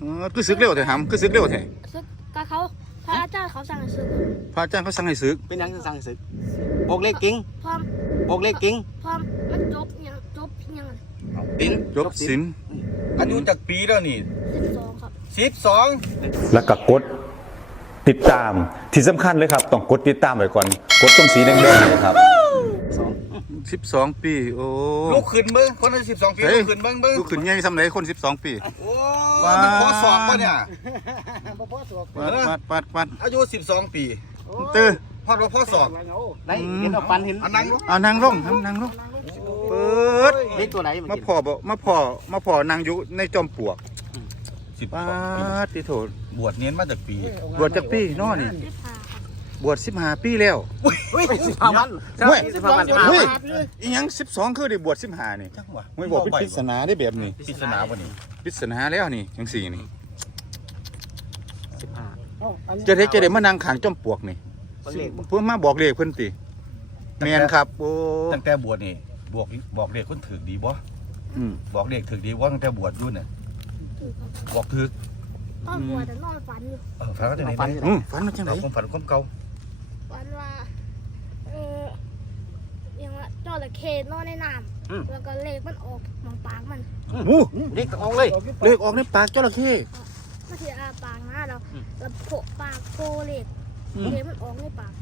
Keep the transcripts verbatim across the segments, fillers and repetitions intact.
ออคือซึกเร็วแท้หำคือซึกเร็วแท้ซึกกะเขาพระอาจารย์เขาสั่งให้ซึกพระอาจารย์เขาสั่งให้ซึกเป็นยังสั่งศึกบอกเลขกิ้งพร้อมบอกเลขกิ้งพร้อมมันจบยังจบยังดินจบศีลอายุจากปีแล้วนี่สิบสองครับสิบสองแล้วก็กดติดตามที่สำคัญเลยครับต้องกดติดตามไว้ก่อนกดตรงสีแดงๆเลยครับสองสิบสองปีโอ้ลูกขึ้นเบิ้งคนอายุสิบสองปีลูกขึ้นเบิ้งเบิ้งลูกขึ้นใหญ่สำเร็จคนสิบสองปีโอ้มันพอสอบป่ะเนี่ยปัดปัดปัดปัดอายุสิบสองปีตื้อพอดว่าพอสอบได้เห็นเอาฟันเห็นอันนั่งลูกเอานางลงทำนางลงเปิดเลขตัวไหนมาพอบ่มาพอมาพอนางอยู่ในจอมปลวกสิบปาสองปีดติโถบวชเน้นมาจากปีบวชจากปีน้อนี่สิบห้าครับบวชสิบห้าปีแล้วเฮ้ยสิบห้าวันเฮ้ยสิบห้าวันเฮ้ยอีหยังสิบสองคือได้บวชสิบห้านี่จังหวะไม่บอกเป็นปริศนาได้แบบนี้ปริศนาป่ะนี่ปริศนาแล้วนี่จังสี่นี่สิบห้าจะได้จะได้มานั่งขางจอมปลวกนี่เลขเพื่อมาบอกเลขเพิ่นติแม่นครับโอ้ตั้งแต่บวชนี่บวกบอกเด็กคนถือดีบ่อืมบอกเด็กถือดีว่าตั้งแต่บวชอยู่เนี่ยถูกครับบอกถือตอนบวชแต่นอนฝันอยู่เออฝันว่าจะไหนฟันอืมฝันมาจังได๋เราความฝันความเก่าฝันว่าเออยังว่าจระเข้นอนในน้ำแล้วก็เลขมันออกมองปากมันโอ้เลขตะอองเลยเลขออกในปากจระเข้มันทีอาปากนะเราแล้วโผล่ปากโผล่เลขเลขมันออกในปาก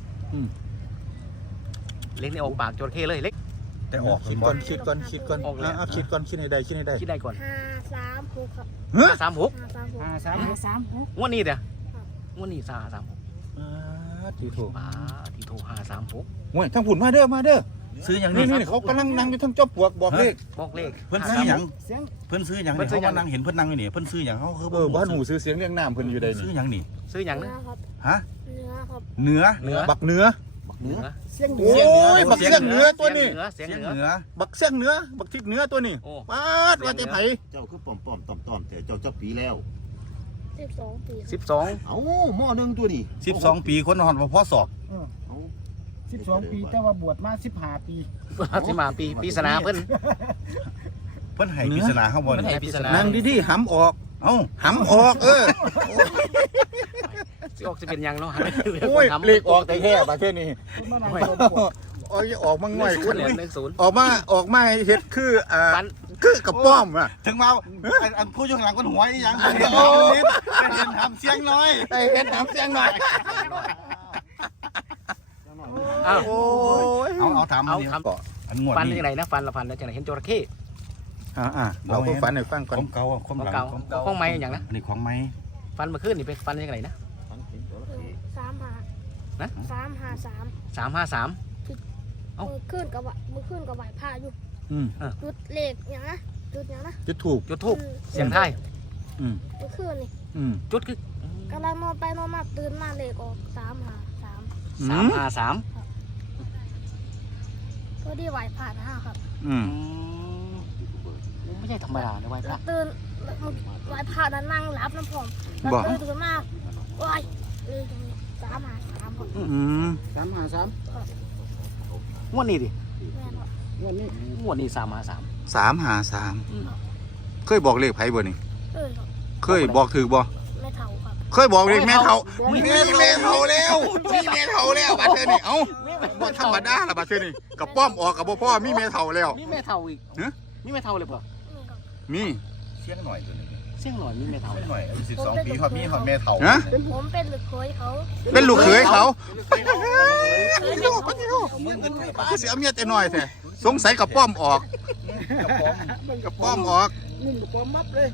เลขนี่ออกปากจระเข้เลยเลขแต่ออกคิดก่อนคิดก่อนคิดก่อนออกแล้วอ่ะคิดก่อนคิดให้ได้คิดให้ได้คิดได้ก่อนห้าสามหกครับเฮ้ยห้าสามหกห้าสามหกห้าสามหกงวดนี้เดี๋ยวงวดนี้สามสามหกอ่าทีโถป้าที่โทรห้าสามหกโอ้ยทางผุนมาเด้อมาเด้อซื้ออย่างนี่นี้นี่เขากำลังนั่งอยู่ทั้งจอมปลวกบอกเลขบอกเลขเพิ่นซื้ออย่างเพิ่นซื้ออย่างนี่เขามานั่งเห็นเพิ่นนั่งอยู่นี่เพิ่นซื้ออย่างเขาคือเออบ้านหูซื้อเสียงเรียงน้ำเพิ่นอยู่ได้ซื้อนี่อย่างนี่ซื้ออย่างเนื้นะอครับฮะเนื้อครับเนื้อเนื้อบักเนื้อเนื้อโอ้ยบักเสียงเนื้อตัวนี้เสียงเสียงเนื้อเนื้อบักเสียงเนื้อบักทิศเนื้อตัวนี้โอ้ปาดว่าจะไผเจ้าคือป้อมป้อมต่อมต่อมแต่เจ้าเจ้าปีแล้วสิบสองปีสิบสองเอ้าหม้อหนึ่งตัวนี่สิบสองปีคนนอนมาพ่อสอบเอ้าสิบสองปีแต่ว่าบวชมาสิบห้าปีสิมาปีปีสนาเพิ่นเพิ่นให้ปริศนาเขาบ่เพิ่นให้นี่ปริศนานั่งดีๆหำออกเอ้าหำออกเออสิออกจะเป็นยังเนาะโอ้ยเลขออกแต่แค่ประเทศนี้มานั่งโอ้ยออกมาง่อยคุคุณ ณเนี่ยเลขศูนย์ออกมาออกมาให้เฮ็ดคืออ่าฟันคือกระป้อมอ่ะถึงมาอันอันผู้อยู่ข้างหลังคนหัวอีหยังเห็นนิดเห็นทำเสียงน้อยไอ้เฮ็ดน้ำเสียงหน่อยอ้าวโอ้ยเอาเอาถามเอานี่ทำก็อันงวดฟันนี้ยังไงนะฟันละฟันแล้วจังไหนเห็นจระเข้อ่าอ่าเราก็ฝันให้ฟังก่อนของเก่าของหลังเก่าของไม้อย่างนะอันนี้ของไม้ฟันเมื่อคืนนี่เป็นฟันยังไงนะสามหานะสามหาสามสามห้าสาม เอ้ามือขึ้นกับว่ามือขึ้นกับไหวผ้าอยู่อืมจุดเลขอย่างนะจุดอย่างนะจะถูกจุดทูบเสียงไทายอืมมือขึ้นนี่อืมจุดคือกำลังนอนไปนอนมาตื่นมาเลขออกสามหาสามสามห้าสามก็ดีไหวผ่านนะครับอืมไม่ใช่ธรรมดาเลยไหว้พระตื่นไหวผ่านนั่งรับน้ำผมแล้วตื่นตื่นมาว้ายเลยสามหาสามครับอืมสามห้าสามงวดนี้ดิแม่นครับวันนี้งวดนี้สามห้าสามสามหาสามเคยบอกเลขไผบ่นี่เออครับเคยบอกถือบ่ไม่เท่าครับเคยบอกเลขแม่เฒ่ามีแม่เฒ่าแล้วมีแม่เฒ่าแล้วบัดเทื่อนี่เอ้าบ่ธรรมดาล่ะบัดเทื่อนี่กับป้อมออกกับบ่พ่อมีแม่เฒ่าแล้วมีแม่เท่าอีกฮะมีแม่เท่าเลยเปล่านี่ครับมีเสียงหน่อยตัวนี้เสียงหน่อยมีแม่เท่าเสียงหน่อยอายุสิบสองปีฮอดมีฮอดแม่เฒ่าฮะผมเป็นลูกเคยเขาเป็นลูกเขยเขาปฏิโลปฏิโลป้าเสียเมียแต่น้อยแท้สงสัยกับป้อมออกกับผมกับป้อมออกนุ่มกับความมับเลย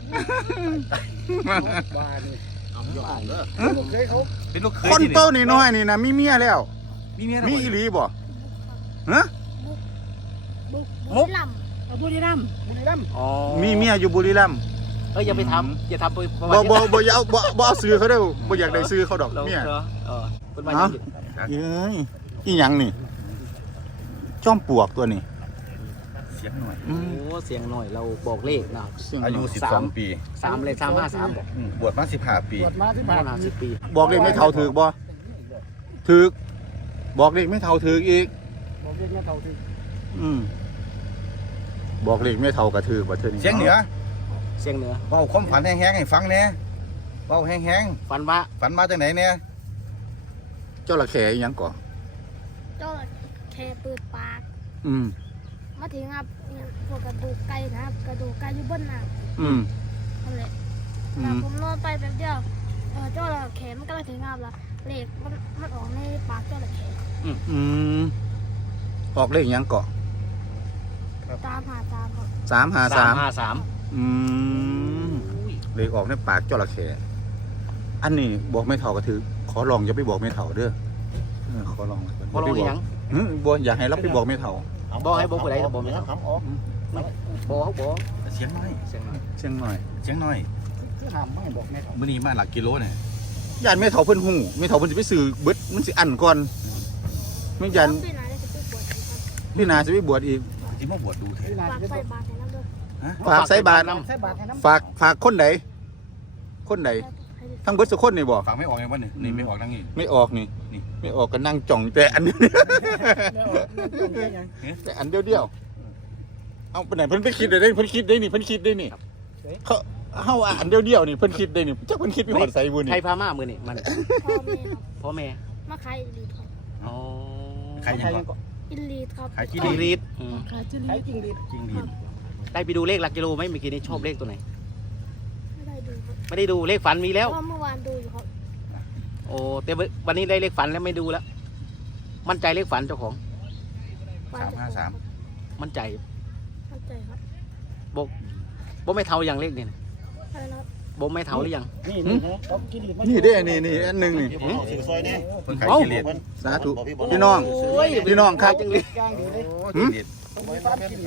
บ้านี่เคยเขาเป็นลูกเขยคนที่โตนี่น้อยนี่นะมีเมียแล้วมีเมียมีอีหลีบ่ฮะบุกบุกลเอาบุรีรัมย์บุรีรัมย์อ๋อมีเมียอยู่บุรีรัมย์เอ้ยอย่าไปทำอย่าทำไปประบ่วัติบ่บ่อย่าเอาบ่บ่เอาซื้อเขาเด้อบ่อยากได้ซื้อเขาดอกเราเมียเออเออเป็นมาเอ้าอย่างนี้เอ้ยอีหยังนี่จอมปลวกตัวนี้เสียงหน่อยอืมโอ้เสียงหน่อยเราบอกเลขนะเสีงอายุสิบสองปีสามเลยสามห้าสามบอกอืมบวชมาสิบห้าปีบวชมาที่ห้าผ่านห้าสิบปีบอกเลขไม่เท่าถูกบ่ถูกบอกเลขไม่เท่าถูกอีกบอกเรียกแม่เท่าที่อืมบอกเลขไม่เท่ากับถูกบ่เทื่อนี้เสียงเหนือเสียงเหนือเบาความฝันแห้งๆให้ฟังเนี่ยเบาแห้งฝันว่าๆฝันมาจากไหนเนี่ยเจ้าละแขอีหยังก่อจระเข้เปิดปากอืมมาถึงครับเนี่ยพวกกระดูกไก่นะครับ กระดูกไก่อยู่บนน้ำอืมนั่นแหละอืแล้วมผมนอนไปแป๊บเดียวเออจระเข้มันก็เลยถึงครับละเหล็กมันมันออกในปากจระเข้อืมออกเลขหยังก่อตามหาตามครับสามหาสามห้าสามอืมเลขออกในปากเจ้าละแขอันนี้บอกไม่เท่าก็ถือ ขอลองอย่าไปบอกไม่เท่าเด้อเออขอลองบ่ลงอีหยังอืมบ่อยากให้เราไปบอกไม่เท่าบอกให้บอกผู้ใดบอกไม่เอาคำออกบอกบอกเสียงน้อยเสียงเหนือเชียงหน่อยเสียงน้อยคือห้ามไม่ให้บอกแม่เฒ่ามื้อนี้มาหลักกิโลเนี่ยยานไม่เท่าเพิ่นหูไม่เท่าเพิ่นสิไปซื้อเบิดมันสิอันก่อนไม่ยันปีไหนได้จะไปบวชอีกครับพี่นาสิไปบวชอีกที่มาบวชดูเถอะที่นานฝากจะใส่ได้บาตรให้น้ำด้วยฝากใส่บาตรใส่บาตรให้น้ำฝากฝากคนใดคนใดทั้งเบิดสุคนนี่บ่ฟังไม่ออกไงวะเนี่ยนี่ไม่ออกทั้งนี้ไม่ออกนี่นี่ไม่ออกก็นั่งจ่องแต่อันนี้แม่ออกนั่นต้นแค่ยังแต่อันเดียวเดียวเอาไปไหนเพิ่นไปคิดได้เพิ่นคิดได้นี่เพิ่นคิดได้นี่เขาเฮาอันเดียวเดียวนี่เพิ่นคิดได้นี่จักเพิ่นคิดไปหอดใส่บุญใครนี่พามามือนี่มันพ่อแม่ครับพ่อแม่มาขายอิลีทครับอ๋อใครยังก่อนอิลีทครับใครกินจิงรีดขายจริงจริงดิจริงดีได้ไปดูเลขหลักกิโลไหมเมื่อกี้นี้ชอบเลขตัวไหนไม่ได้ดูครับไม่ได้ดูเลขฝันมีเพแล้วราะว่าเมื่อวานดูอยู่ครับโอ้แต่วันนี้ได้เลขฝันแล้วไม่ดูแล้ว มั่นใจเลขฝันเจ้าของวันจะดูครับมั่นใจเข้าใจครับบอกบอกไม่เท่าอย่างเลขเนี่ยอะไรนะครับบอกไม่เท่าหรือยังนี่นี่นะต้องกินดินี่เด้นี่นี่อันหนึงนี่สื่อซอยนี่เพิ่นขายกิเลสสาธุพี่น้อง พี่น้องครับจังเลยกลางดีเลยกิเลสต้องมีความกินดิ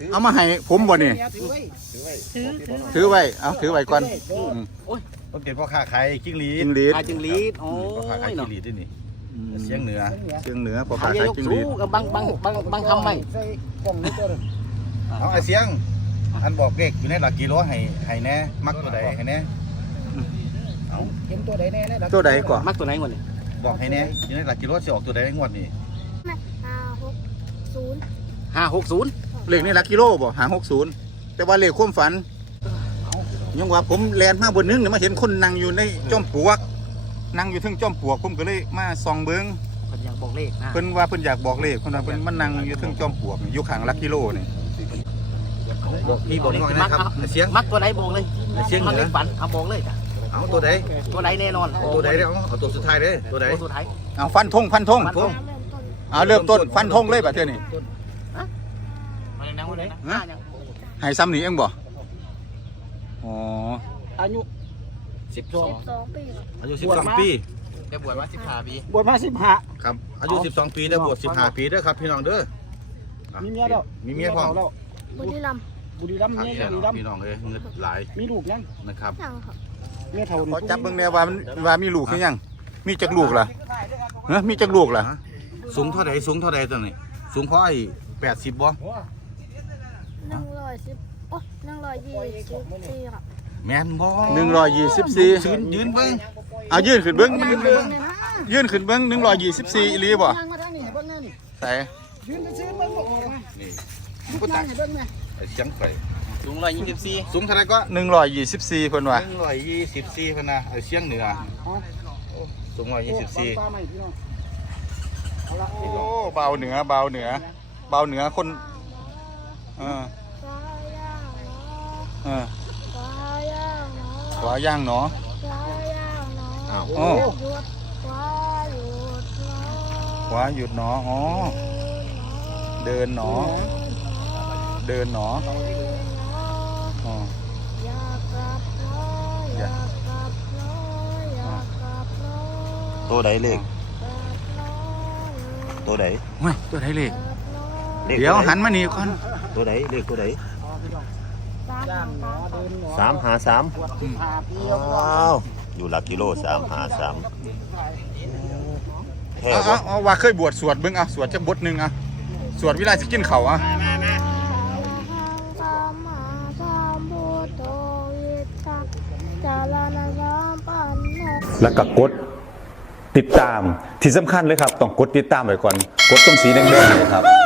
เอามาให้ผมบ่นี่ถือไว้ถือไว้เอาถือไว้ก่อนมันเป็นพ่อค้าขายกิ้งหรีกิดนลีดขายจังรีดโอ้พ่อค้าขายยกิ้เนาะงหรีดด้วยนี่เสียงเหนือเชียงเหนือพอขาขายยขายกกินสูลีดกับบางบางบางบางทำไหมใส่กล่องนี่ตัวนึงเอาไอ้เสียงอันบอกเลขอยู่ในหลักกิโลให้ให้แน่มักตัวใดให้แน่เห็นตัวใดแน่เลยตัวใดก่อนมักตัวไหนก่อนนี่บอกให้แน่อยู่ในหลักกิโลสิออกตัวใดในงวดนี้แม่ห้าหกศูนย์ห้าหกศูนย์เลขนี่หลักกิโลบ่หาหกศูนย์แต่ว่าเลขความฝันยังว่าผมแลนมาบนนึงเนี่ยมาเห็นคนนั่งอยู่ในจอมปลวก นั่งอยู่เทึงจอมปลวกผมก็เลยมาส่องเบิ่งคนอยากบอกเลขนะเพิ่นว่าเพิ่นอยากบอกเลขเพิ่นว่าเพิ่นมานั่งอยู่เทึงจอมปลวกนี่อยู่ข้างหลักกิโลนี่บอกพี่บอกหน่อยนะครับไอ้เสียงมักตัวไหนบอกเลยเสียงเหนือมักเลขฝันเอาบอกเลยจ้ะเอาตัวใดตัวไหนแน่นอนเอาตัวใดเด้อเอาเอาตัวสุดท้ายเด้อตัวใดตัวสุดท้ายเอาฟันธงฟันธงฟันธงน้ำเริ่มต้นเอาเริ่มต้นฟันธงเลยบัดเทื่อนี้มาในนั้นวันไหนฮะ ให้ซ้ำนี่เองบ่อ๋ออายุสิบสองสิบสองปีครับอายุสิบสองปีจะบวชมาสิบห้าปีบวชมาสิบห้าครับอายุสิบสองปีได้บวชสิบห้าปีเด้อครับพี่น้องเด้อมีเมียแล้วมีเมียพร้อมแล้วบุรีรัมย์บุรีรัมย์ครับเมียพี่บุรีรัมย์น้องเอ้ยเงินหลายมีลูกยังนะครับยังครับเมียเท่าขอจับเบิ่งแน่ว่ามันว่ามีลูกหรือยัง มีจักลูกล่ะฮะมีจักลูกล่ะสูงเท่าใดสูงเท่าใดตัวนี้สูงพอไอ้แปดสิบบ่หนึ่งร้อยสิบโอ้หนึ่งร้อยยี่สิบสี่ครับแม่นบ่หนึ่งร้อยยี่สิบสี่ยืนยืนเบิ่งเอายื่นขึ้นเบิ่งยืนยื่นเบิ่เบิ่งงนี่ฮะยื่นขึ้นเบิ่งหนึ่งร้อยยี่สิบสี่อีหลีบ่ย่างมาทางนี้เบิ่งแน่นี่ใส่ยืนไปซื้อเบิ่งบ่ออกมานี่พูดย่างให้เบิ่งแน่ไอ้เสียงไฟสูงร้อยยี่สิบสี่สูงเท่าไหร่ก็หนึ่งร้อยยี่สิบสี่เพิ่นว่าหนึ่งร้อยยี่สิบสี่พนนะไอ้เสียงเหนืออ๋อสูงร้อยยี่สิบสี่โอ้ฟังปลาใหม่พี่น้องเอาละโอ้เบาเหนือเบาเหนือ เบาเหนือคนเออฟ้าย่างเนาะเออฟ้าย่างเนาะขวาย่างเนาะฟ้าย่างเนาะอ้าวหยุดฟ้าหยุดเนาะขวาหยุดเนาะอ๋อเดินเนาะเดินเนาะอ๋ออยากกลับเนาะอยากกลับเนาะอยากกลับเนาะตัวใดเลขกลับเนาะตัวใดเฮ้ยตัวไหนเลขกลับเนาะเลขเดี๋ยวตัวใหันมานี่ก่อนตัวใดเลขตัวใดย่างหนอเดินหนอสามหาสามบวชสิบห้าปีอ้าวอยู่หลักกิโลสามหาสามแท้เอาบ่เอาเอาว่าเคยบวชสวดเบิ่งเอาสวดจักบทหนึงอ่ะสวดเวลาสิกินข้าวอ่ะสัมมาสัมพุทโธวิทังจารณะสัมปันโนแล้วก็กดติดตามที่สำคัญเลยครับ ต้องกดติดตามไว้ก่อน กดตรงสีแดงๆเนยครับ